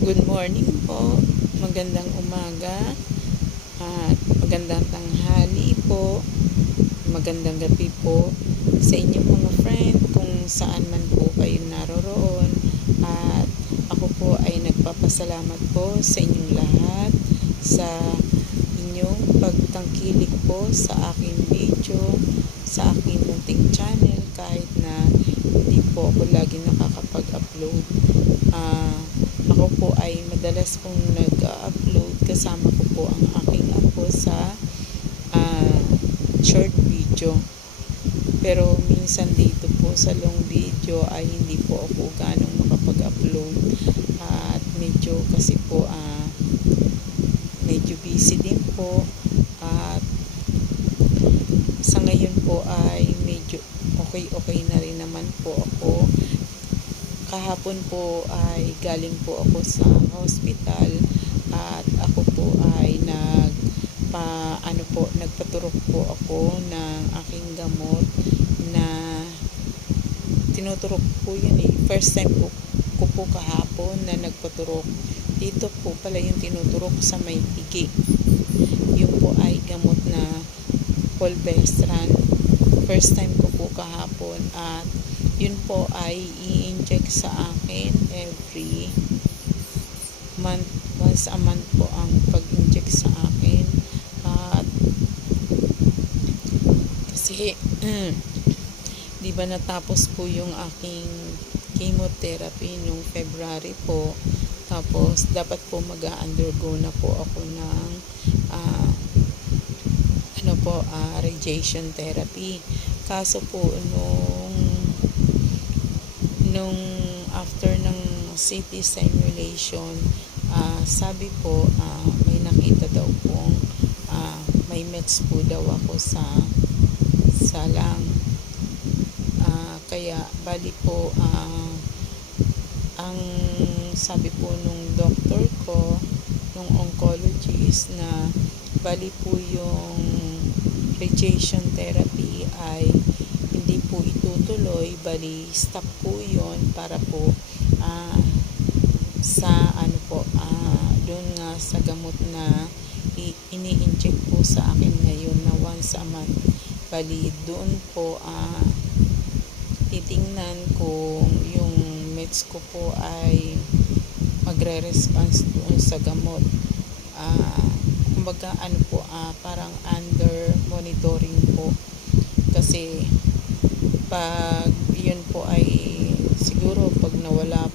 Good morning po, magandang umaga at magandang tanghali po, magandang gabi po sa inyong mga friend kung saan man po kayo naroroon. At ako po ay nagpapasalamat po sa inyong lahat sa inyong pagtangkilik po sa aking video, sa aking munting channel kahit na hindi po ako lagi nakakapag-upload. Ako po ay madalas pong nag-upload kasama ko po ang aking apo sa short video. Pero minsan dito po sa long video ay hindi po ako ganong makapag-upload. At medyo kasi po medyo busy din po. At sa ngayon po ay medyo okay na rin naman po ako. Kahapon po ay galing po ako sa hospital at ako po ay nagpaturok po ako ng aking gamot na tinuturok po yun First time ko po kahapon na nagpaturok. Dito po pala yung tinuturok sa may pigi. Yun po ay gamot na Fulvestrant. First time ko po kahapon at yun po ay i-inject sa akin every month. Once a month po ang pag-inject sa akin. At kasi di ba natapos po yung aking chemotherapy nung February po. Tapos dapat po mag-undergo na po ako ng radiation therapy. Kaso po nung after ng CT simulation, sabi po may nakita daw pong may mets po daw ako sa lung. Kaya bali po ang sabi po nung doctor ko, nung oncologist, na bali po yung radiation therapy ay hindi po itutuloy, bali stop po yon para po sa doon nga sa gamot na ini-inject po sa akin ngayon na once a month. Bali doon po titingnan kung yung meds ko po ay magre-response doon sa gamot. Kumbaga parang under monitoring po, kasi pag yun po ay siguro pag nawala